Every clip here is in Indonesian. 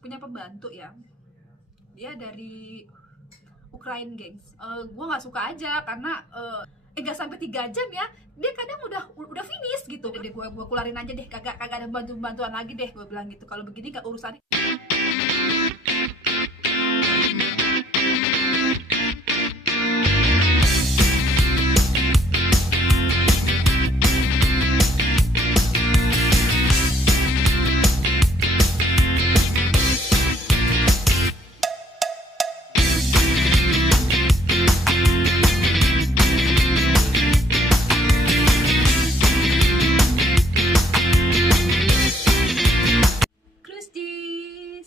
punya pembantu ya, dia dari Ukraina, gengs. Gue nggak suka aja karena nggak sampai 3 jam ya, dia kadang udah finish gitu. Udah deh, gue keluarin aja deh, kagak ada bantuan lagi deh, gue bilang gitu. Kalau begini gak urusan.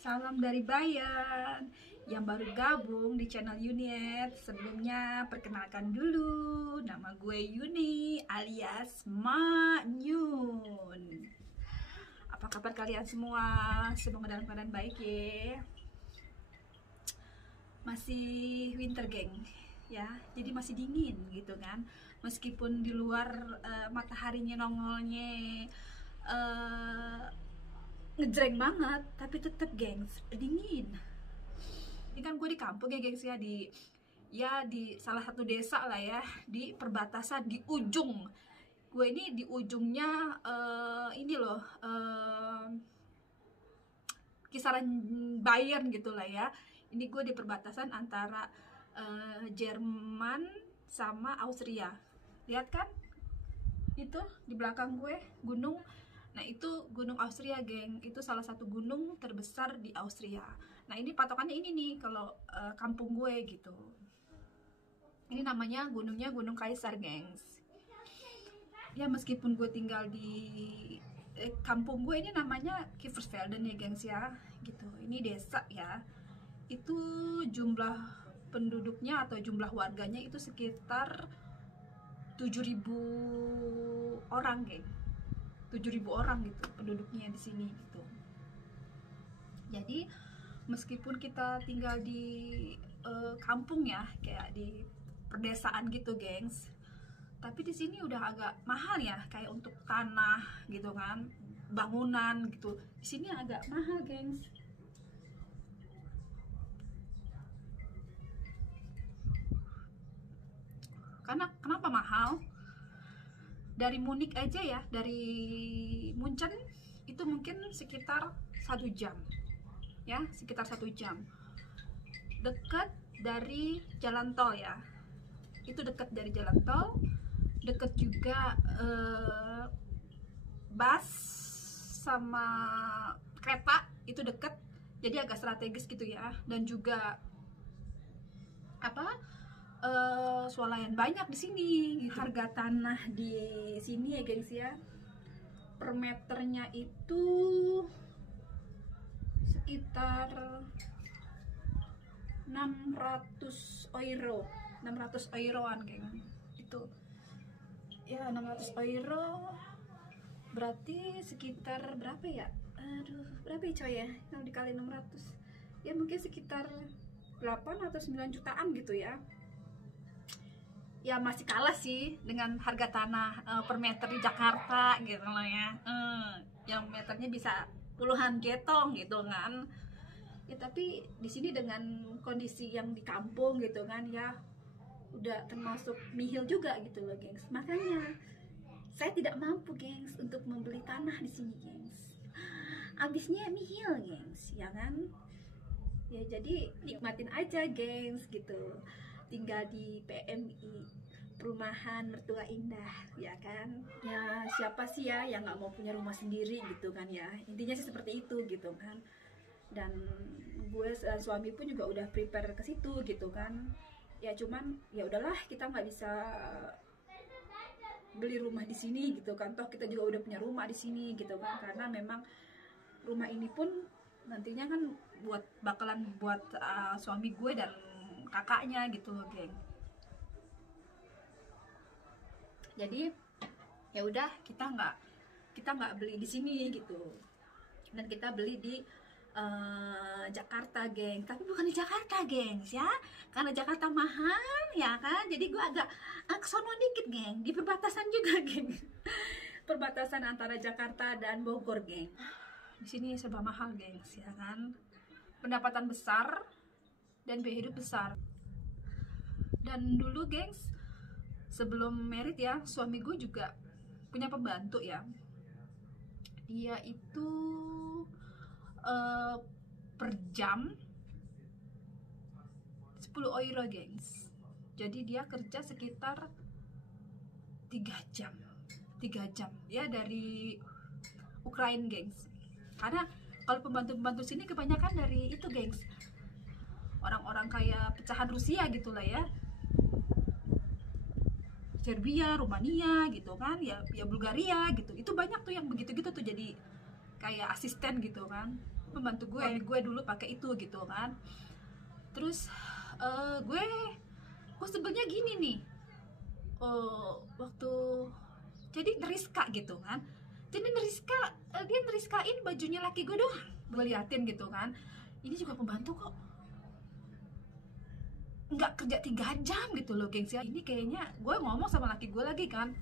Salam dari Bayan yang baru gabung di channel Yuniet. Sebelumnya perkenalkan dulu, nama gue Yuni alias Manyun. Apa kabar kalian semua? Semoga dalam keadaan baik ya. Masih winter geng ya, jadi masih dingin gitu kan. Meskipun di luar mataharinya nongolnya ngejreng banget, tapi tetep gengs dingin. Ini kan gue di kampung ya gengs ya, di salah satu desa lah ya, di perbatasan di ujung. Gue ini di ujungnya ini loh, kisaran Bayern gitu lah ya. Ini gue di perbatasan antara Jerman sama Austria. Lihat kan itu di belakang gue gunung. Nah itu gunung Austria geng, itu salah satu gunung terbesar di Austria. Nah ini patokannya ini nih kalau kampung gue gitu. Ini namanya gunungnya Gunung Kaisar gengs. Ya meskipun gue tinggal di kampung gue ini namanya Kieversvelden ya gengs ya gitu. Ini desa ya. Itu jumlah penduduknya atau jumlah warganya itu sekitar 7.000 orang geng. 7.000 orang gitu penduduknya di sini gitu. Jadi meskipun kita tinggal di kampung ya, kayak di perdesaan gitu, gengs. Tapi di sini udah agak mahal ya, kayak untuk tanah gitu kan, bangunan gitu. Di sini agak mahal, gengs. Karena kenapa mahal? Dari Munich aja ya, dari Munchen itu mungkin sekitar 1 jam ya, sekitar 1 jam. Dekat dari jalan tol ya, itu dekat dari jalan tol, dekat juga bus sama kereta itu dekat, jadi agak strategis gitu ya. Dan juga swalayan banyak di sini gitu. Harga tanah di sini ya gengs ya, per meternya itu sekitar 600 euro, 600 euroan geng. Itu ya 600 euro berarti sekitar berapa ya? Aduh, berapa ya coy ya? Kalau dikali 600 ya mungkin sekitar 8 atau 9 jutaan gitu ya. Ya masih kalah sih dengan harga tanah per meter di Jakarta gitu loh ya. Yang meternya bisa puluhan getong gitu kan. Ya tapi di sini dengan kondisi yang di kampung gitu kan ya, udah termasuk nihil juga gitu loh gengs. Makanya saya tidak mampu gengs untuk membeli tanah di sini gengs. Abisnya nihil gengs ya kan. Ya jadi nikmatin aja gengs gitu, tinggal di PMI, perumahan mertua indah ya kan. Ya siapa sih ya yang nggak mau punya rumah sendiri gitu kan ya, intinya sih seperti itu gitu kan. Dan gue dan suami pun juga udah prepare ke situ gitu kan. Ya cuman ya udahlah, kita nggak bisa beli rumah di sini gitu kan, toh kita juga udah punya rumah di sini gitu kan. Karena memang rumah ini pun nantinya kan bakalan buat suami gue dan kakaknya gitu loh geng. Jadi ya udah, kita nggak beli di sini gitu, dan kita beli di Jakarta geng. Tapi bukan di Jakarta gengs ya, karena Jakarta mahal ya kan. Jadi gue agak aksono dikit geng, di perbatasan juga geng. Perbatasan antara Jakarta dan Bogor geng. Di sini serba mahal gengs ya kan. pendapatan besar dan biaya hidup besar. Dan dulu gengs, sebelum married ya, suami gue juga punya pembantu ya. Dia itu per jam 10 euro gengs. Jadi dia kerja sekitar 3 jam ya dari Ukraina gengs. Karena kalau pembantu-pembantu sini kebanyakan dari itu gengs, orang-orang kayak pecahan Rusia gitulah ya, Serbia, Rumania gitu kan, ya Bulgaria gitu. Itu banyak tuh yang begitu-gitu tuh, jadi kayak asisten gitu kan. Pembantu gue dulu pakai itu gitu kan. Terus gue sebenarnya gini nih, waktu jadi neriska gitu kan. Jadi dia neriskain bajunya laki gue doang. Gue liatin gitu kan, ini juga pembantu kok nggak kerja 3 jam gitu loh gengs ya. Ini kayaknya, gue ngomong sama laki gue lagi kan,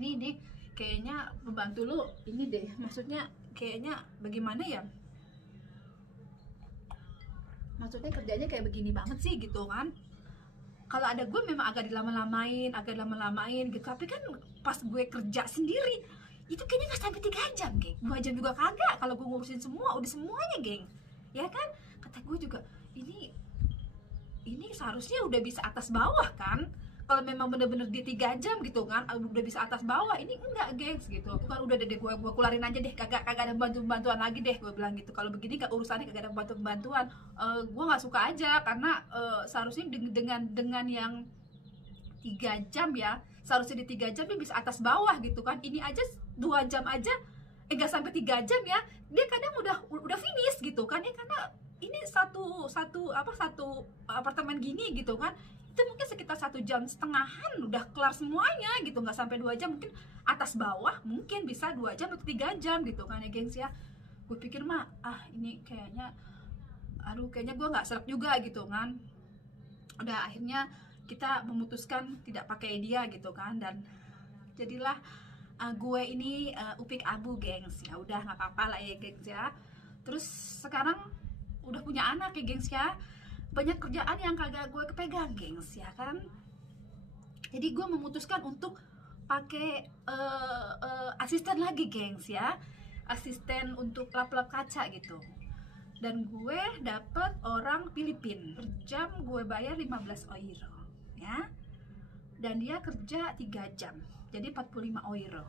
ini kayaknya pembantu lu ini deh, maksudnya kayaknya bagaimana ya, maksudnya kerjanya kayak begini banget sih gitu kan. Kalau ada gue memang agak dilama-lamain gitu, tapi kan pas gue kerja sendiri itu kayaknya nggak sampai 3 jam geng, 2 jam juga kagak kalau gue ngurusin semua, udah semuanya geng ya kan. Kata gue juga, ini seharusnya udah bisa atas bawah kan, kalau memang bener-bener di 3 jam gitu kan udah bisa atas bawah. Ini enggak gengs gitu kan, udah deh gue keluarin aja deh, kagak ada bantuan lagi deh, gue bilang gitu. Kalau begini urusannya kagak ada bantuan. Gue nggak suka aja karena seharusnya dengan yang 3 jam ya, seharusnya di 3 jam dia bisa atas bawah gitu kan. Ini aja 2 jam aja, enggak sampai 3 jam ya, dia kadang udah finish gitu kan ya. Karena ini satu apartemen gini gitu kan, itu mungkin sekitar 1,5 jam udah kelar semuanya gitu, nggak sampai 2 jam, mungkin atas bawah mungkin bisa 2 jam atau 3 jam gitu kan ya gengs ya. Gue pikir mah ini kayaknya kayaknya gue nggak serap juga gitu kan. Udah akhirnya kita memutuskan tidak pakai dia gitu kan, dan jadilah gue ini upik abu gengs. Ya udah nggak apa-apa lah ya gengs ya. Terus sekarang udah punya anak ya gengs ya, banyak kerjaan yang kagak gue kepegang gengs ya kan. Jadi gue memutuskan untuk pakai asisten lagi gengs ya, asisten untuk lap-lap kaca gitu. Dan gue dapet orang Filipin, per jam gue bayar 15 euro ya, dan dia kerja 3 jam jadi 45 euro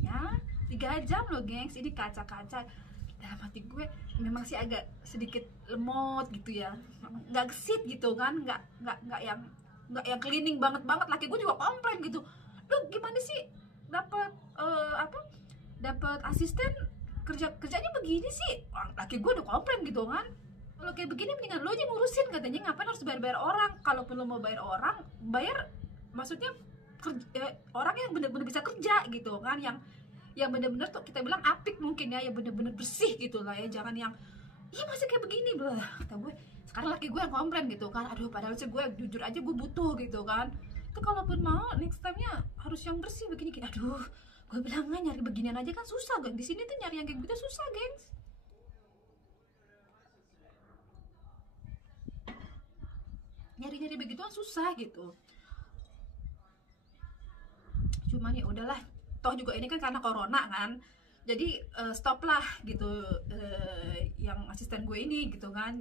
ya. 3 jam loh gengs, ini kaca-kaca. Dalam hati gue memang sih agak sedikit lemot gitu ya, nggak gesit gitu kan, nggak yang cleaning banget. Laki gue juga komplain gitu, lu gimana sih dapat dapat asisten kerjanya begini sih. Laki gue udah komplain gitu kan, kalau kayak begini mendingan lo aja ngurusin katanya, ngapain harus bayar orang. Kalaupun lo mau bayar orang, bayar maksudnya orang yang bener-bener bisa kerja gitu kan, yang bener-bener tuh kita bilang apik mungkin ya, yang bener-bener bersih gitu lah ya, jangan yang masih kayak begini belah. Kata gue, sekarang laki gue yang komplain gitu kan, aduh padahal sih gue jujur aja gue butuh gitu kan. Itu kalaupun mau next time-nya harus yang bersih begini. Aduh, gue bilang nggak, nyari beginian aja kan susah geng, di sini tuh nyari yang kayak gitu susah gengs. Nyari begituan susah gitu. Cuman ya udahlah, toh juga ini kan karena corona kan, jadi stop lah gitu yang asisten gue ini gitu kan.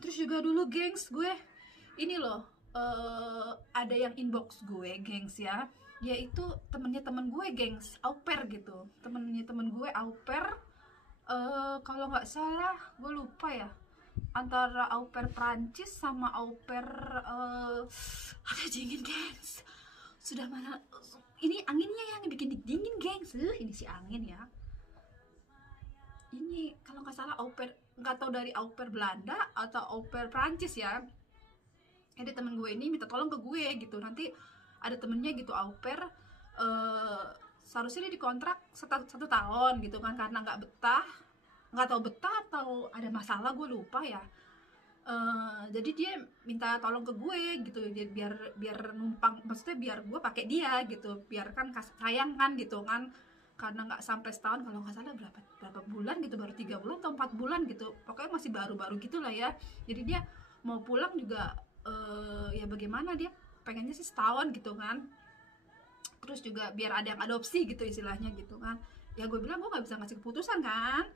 Terus juga dulu gengs, gue ini loh, ada yang inbox gue gengs ya, yaitu temennya temen gue gengs, au pair gitu, temennya temen gue au pair. Kalau nggak salah gue lupa ya, antara au pair Prancis sama au pair ada dingin gengs, sudah mana ini anginnya yang bikin dingin gengs. Ini si angin ya, ini kalau nggak salah au pair, nggak tahu dari au pair Belanda atau au pair Prancis ya. Jadi temen gue ini minta tolong ke gue gitu, nanti ada temennya gitu au pair, seharusnya dia dikontrak 1 tahun gitu kan, karena nggak tahu betah atau ada masalah gue lupa ya. Jadi dia minta tolong ke gue gitu, dia biar numpang, maksudnya biar gue pakai dia gitu, biar kan sayang kan gitu kan, karena nggak sampai setahun, kalau nggak salah berapa bulan gitu, baru 3 bulan atau 4 bulan gitu, pokoknya masih baru-baru gitulah ya. Jadi dia mau pulang juga ya bagaimana, dia pengennya sih setahun gitu kan, terus juga biar ada yang adopsi gitu istilahnya gitu kan. Ya gue bilang gue nggak bisa ngasih keputusan kan,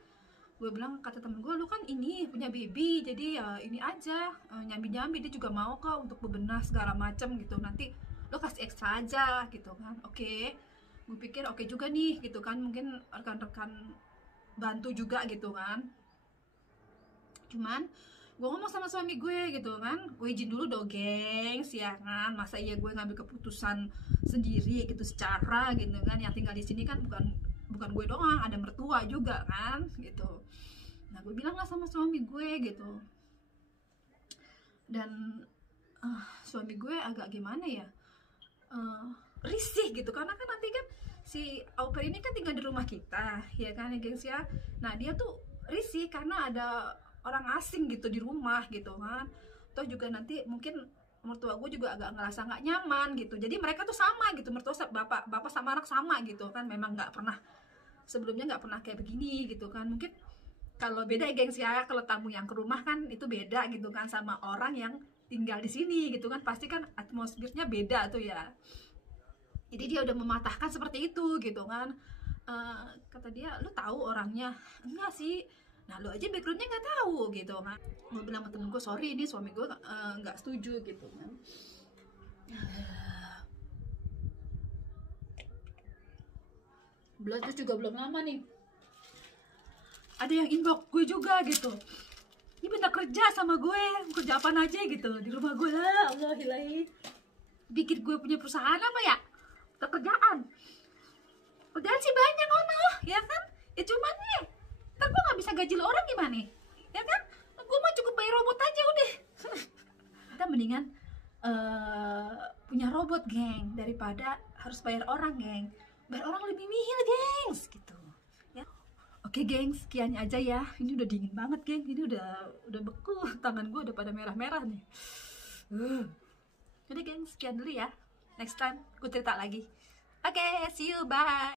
gue bilang, kata temen gue, lu kan ini punya baby, jadi ya ini aja, nyambi dia juga mau kok untuk bebenah segala macem gitu, nanti lo kasih ekstra aja gitu kan. Oke. Gue pikir oke juga nih gitu kan, mungkin rekan-rekan bantu juga gitu kan. Cuman gue ngomong sama suami gue gitu kan, gue izin dulu dong gengs ya kan, masa iya gue ngambil keputusan sendiri gitu secara gitu kan, yang tinggal di sini kan bukan gue doang, ada mertua juga kan gitu. Nah gue bilang lah sama suami gue gitu, dan suami gue agak gimana ya, risih gitu, karena kan nanti kan si au pair ini kan tinggal di rumah kita ya kan ya gengs ya. Nah dia tuh risih karena ada orang asing gitu di rumah gitu kan, atau juga nanti mungkin mertua gue juga agak ngerasa nggak nyaman gitu. Jadi mereka tuh sama gitu, mertua bapak sama anak sama gitu kan, memang nggak pernah sebelumnya, nggak pernah kayak begini gitu kan. Mungkin kalau beda ya gengs ya, kalau tamu yang ke rumah kan itu beda gitu kan, sama orang yang tinggal di sini gitu kan, pasti kan atmosfernya beda tuh ya. Jadi dia udah mematahkan seperti itu gitu kan. Kata dia, lu tahu orangnya? Enggak sih. Nah lu aja backgroundnya nggak tahu gitu kan. Gue bilang sama temen gue, sorry ini suami gue nggak setuju gitu kan. Terus juga belum lama nih, ada yang inbox gue juga gitu, ini minta kerja sama gue, kerja apa aja gitu di rumah gue lah. Allah ilahi, bikin gue punya perusahaan apa ya, kerjaan sih banyak ono ya kan, ya cuman nih ntar gue nggak bisa gaji lo orang gimana ya kan, gue mah cukup bayar robot aja udah. Kita mendingan punya robot geng daripada harus bayar orang geng, bayar orang lebih mahal gengs gitu ya. Oke gengs, sekian aja ya, ini udah dingin banget geng, ini udah beku, tangan gue udah pada merah-merah nih. Jadi gengs, sekian dulu ya, next time gue cerita lagi. Oke, see you, bye.